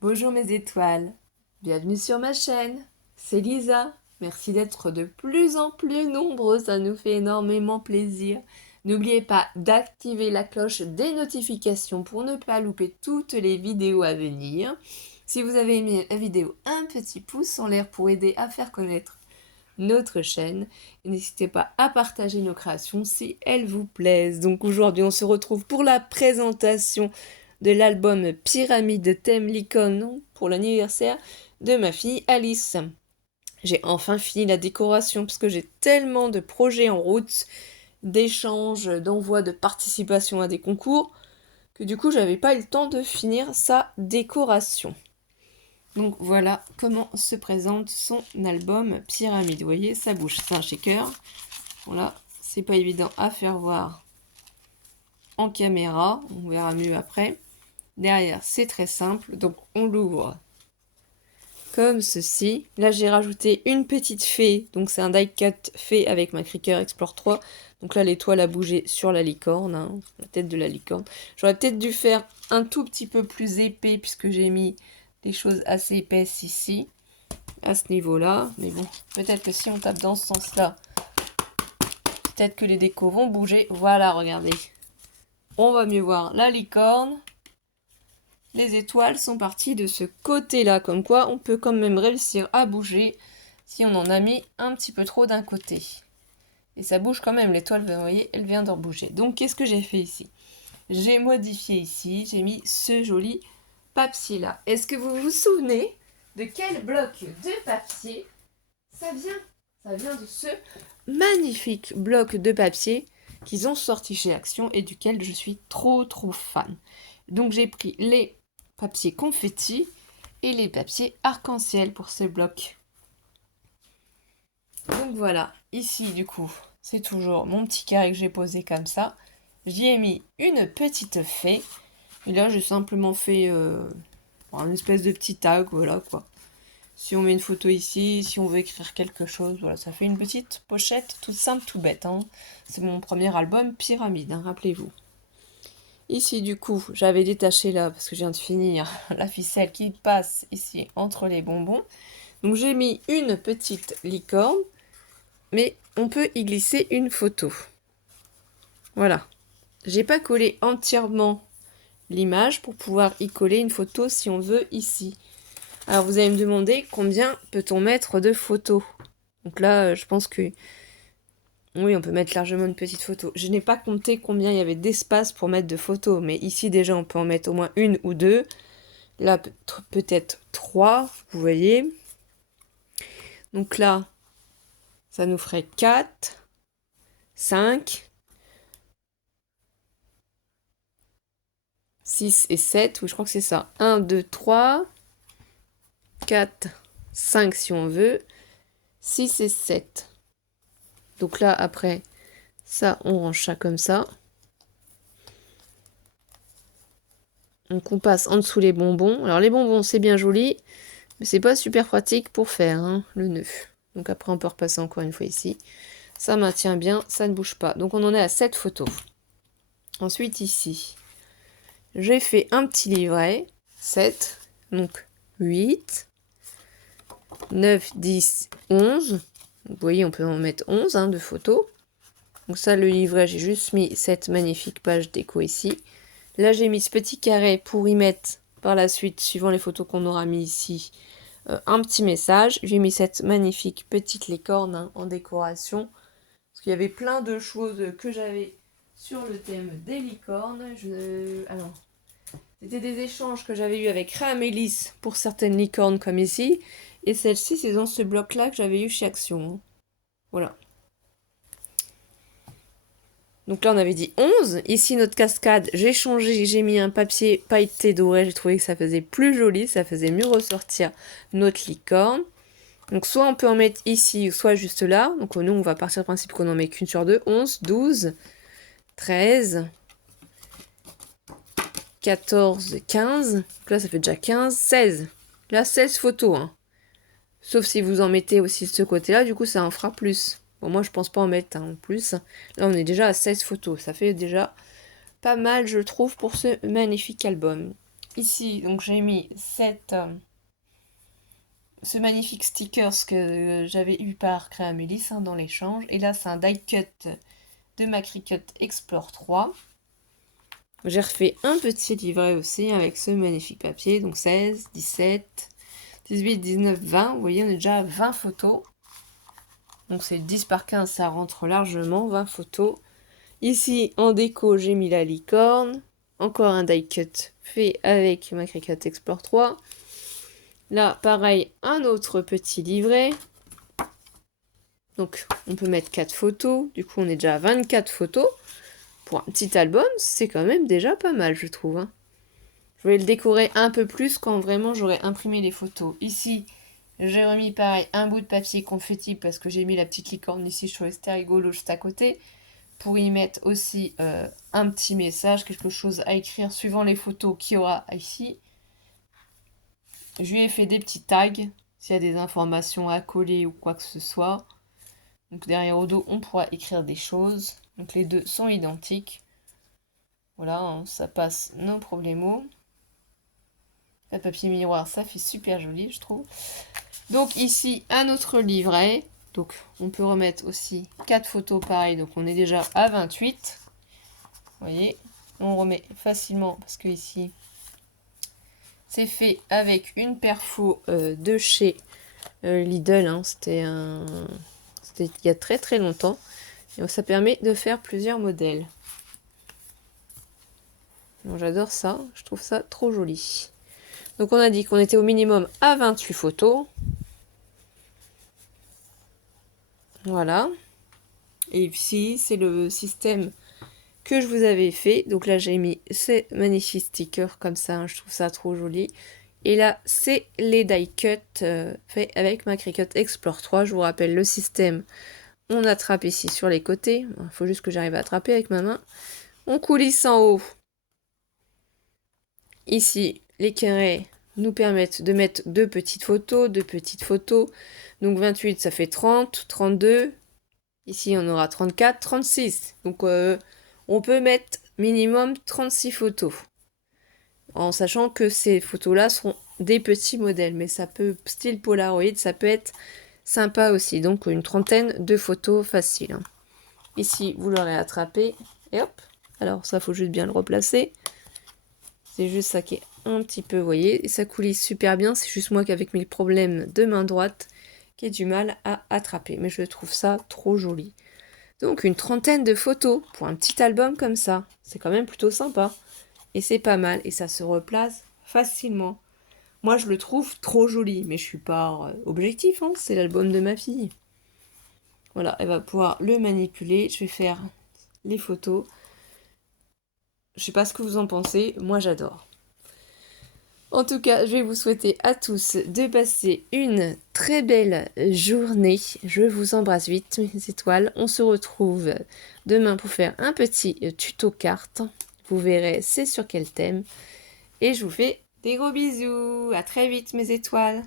Bonjour mes étoiles, bienvenue sur ma chaîne, c'est Lisa. Merci d'être de plus en plus nombreux, ça nous fait énormément plaisir. N'oubliez pas d'activer la cloche des notifications pour ne pas louper toutes les vidéos à venir. Si vous avez aimé la vidéo, un petit pouce en l'air pour aider à faire connaître notre chaîne. Et n'hésitez pas à partager nos créations si elles vous plaisent. Donc aujourd'hui, on se retrouve pour la présentation de l'album Pyramide Thème Licorne pour l'anniversaire de ma fille Alice. J'ai enfin fini la décoration parce que j'ai tellement de projets en route, d'échanges, d'envoi, de participation à des concours, que du coup j'avais pas eu le temps de finir sa décoration. Donc voilà comment se présente son album Pyramide. Vous voyez, ça bouge, c'est un shaker. Voilà, c'est pas évident à faire voir en caméra, on verra mieux après. Derrière, c'est très simple, donc on l'ouvre comme ceci. Là, j'ai rajouté une petite fée, donc c'est un die-cut fait avec ma Cricut Explore 3. Donc là, l'étoile a bougé sur la licorne, hein, la tête de la licorne. J'aurais peut-être dû faire un tout petit peu plus épais, puisque j'ai mis des choses assez épaisses ici, à ce niveau-là. Mais bon, peut-être que si on tape dans ce sens-là, peut-être que les décos vont bouger. Voilà, regardez. On va mieux voir la licorne. Les étoiles sont parties de ce côté-là, comme quoi on peut quand même réussir à bouger si on en a mis un petit peu trop d'un côté. Et ça bouge quand même, l'étoile, vous voyez, elle vient de bouger. Donc qu'est-ce que j'ai fait ici? J'ai modifié ici, j'ai mis ce joli papier-là. Est-ce que vous vous souvenez de quel bloc de papier ça vient? Ça vient de ce magnifique bloc de papier qu'ils ont sorti chez Action et duquel je suis trop fan. Donc j'ai pris les papier confetti et les papiers arc-en-ciel pour ce bloc. Donc voilà, ici du coup, c'est toujours mon petit carré que j'ai posé comme ça. J'y ai mis une petite fée. Et là, j'ai simplement fait une espèce de petit tag, voilà quoi. Si on met une photo ici, si on veut écrire quelque chose, voilà, ça fait une petite pochette toute simple, tout bête. Hein. C'est mon premier album Pyramide, hein, rappelez-vous. Ici, du coup, j'avais détaché là, parce que je viens de finir, la ficelle qui passe ici entre les bonbons. Donc j'ai mis une petite licorne, mais on peut y glisser une photo. Voilà. J'ai pas collé entièrement l'image pour pouvoir y coller une photo si on veut ici. Alors vous allez me demander combien peut-on mettre de photos. Donc là, je pense que oui, on peut mettre largement une petite photo. Je n'ai pas compté combien il y avait d'espace pour mettre de photos, mais ici déjà on peut en mettre au moins une ou deux. Là, peut-être 3, vous voyez. Donc là, ça nous ferait 4, 5, 6 et 7. Oui, je crois que c'est ça. 1, 2, 3, 4, 5 si on veut, 6 et 7. Donc là, après, ça, on range ça comme ça. Donc on passe en dessous les bonbons. Alors les bonbons, c'est bien joli, mais c'est pas super pratique pour faire hein, le nœud. Donc après, on peut repasser encore une fois ici. Ça maintient bien, ça ne bouge pas. Donc on en est à 7 photos. Ensuite ici, j'ai fait un petit livret. 7, donc 8, 9, 10, 11. Vous voyez, on peut en mettre 11 hein, de photos. Donc ça, le livret, j'ai juste mis cette magnifique page déco ici. Là, j'ai mis ce petit carré pour y mettre par la suite, suivant les photos qu'on aura mis ici, un petit message. J'ai mis cette magnifique petite licorne hein, en décoration. Parce qu'il y avait plein de choses que j'avais sur le thème des licornes. Alors, c'était des échanges que j'avais eu avec Ramélis pour certaines licornes comme ici. Et celle-ci, c'est dans ce bloc-là que j'avais eu chez Action. Hein. Voilà. Donc là, on avait dit 11. Ici, notre cascade, j'ai changé, j'ai mis un papier pailleté doré. J'ai trouvé que ça faisait plus joli, ça faisait mieux ressortir notre licorne. Donc soit on peut en mettre ici, soit juste là. Donc nous, on va partir du principe qu'on en met qu'une sur deux. 11, 12, 13, 14, 15. Donc là, ça fait déjà 15, 16. Là, 16 photos. Hein. Sauf si vous en mettez aussi de ce côté-là, du coup, ça en fera plus. Bon, moi, je pense pas en mettre en plus. Là, on est déjà à 16 photos. Ça fait déjà pas mal, je trouve, pour ce magnifique album. ici, donc j'ai mis ce magnifique stickers que j'avais eu par Créamélis dans l'échange. Et là, c'est un die cut de ma Cricut Explore 3. J'ai refait un petit livret aussi avec ce magnifique papier. Donc 16, 17, 18, 19, 20. Vous voyez, on est déjà à 20 photos. Donc c'est 10 par 15, ça rentre largement, 20 photos. Ici, en déco, j'ai mis la licorne. Encore un die cut fait avec ma Cricut Explore 3. Là, pareil, un autre petit livret. Donc, on peut mettre 4 photos. Du coup, on est déjà à 24 photos. Pour un petit album, c'est quand même déjà pas mal, je trouve. Hein. Je vais le décorer un peu plus quand vraiment j'aurai imprimé les photos. Ici, j'ai remis pareil un bout de papier confetti parce que j'ai mis la petite licorne ici. Je trouvais que c'était rigolo juste à côté. Pour y mettre aussi un petit message, quelque chose à écrire suivant les photos qu'il y aura ici. Je lui ai fait des petits tags s'il y a des informations à coller ou quoi que ce soit. Donc derrière au dos, on pourra écrire des choses. Donc les deux sont identiques. Voilà, hein, ça passe non problemo. Le papier miroir, ça fait super joli, je trouve. Donc ici, un autre livret. Donc on peut remettre aussi 4 photos pareil. Donc on est déjà à 28. Vous voyez, on remet facilement parce que ici, c'est fait avec une perfo de chez Lidl. Hein. C'était il y a très très longtemps. Et donc, ça permet de faire plusieurs modèles. J'adore ça, je trouve ça trop joli. Donc on a dit qu'on était au minimum à 28 photos. Voilà. Et ici, c'est le système que je vous avais fait. Donc là, j'ai mis ces magnifiques stickers comme ça. Hein, je trouve ça trop joli. Et là, c'est les die cut faits avec ma Cricut Explore 3. Je vous rappelle le système. On attrape ici sur les côtés. Il faut juste que j'arrive à attraper avec ma main. On coulisse en haut. Ici, les carrés nous permettent de mettre deux petites photos. Donc 28, ça fait 30, 32. Ici, on aura 34, 36. Donc on peut mettre minimum 36 photos. En sachant que ces photos-là seront des petits modèles. Mais ça peut, style Polaroid, ça peut être sympa aussi. Donc une trentaine de photos faciles. Hein. Ici, vous l'aurez attrapé. Et hop. Alors ça, faut juste bien le replacer. C'est juste ça qui est un petit peu, vous voyez, et ça coulisse super bien. C'est juste moi qui avec mes problèmes de main droite qui ai du mal à attraper. Mais je trouve ça trop joli. Donc une trentaine de photos pour un petit album comme ça. C'est quand même plutôt sympa. Et c'est pas mal. Et ça se replace facilement. Moi, je le trouve trop joli. Mais je suis pas objectif. Hein, c'est l'album de ma fille. Voilà, elle va pouvoir le manipuler. Je vais faire les photos. Je sais pas ce que vous en pensez. Moi, j'adore. En tout cas, je vais vous souhaiter à tous de passer une très belle journée. Je vous embrasse vite, mes étoiles. On se retrouve demain pour faire un petit tuto carte. Vous verrez c'est sur quel thème. Et je vous fais des gros bisous. À très vite, mes étoiles.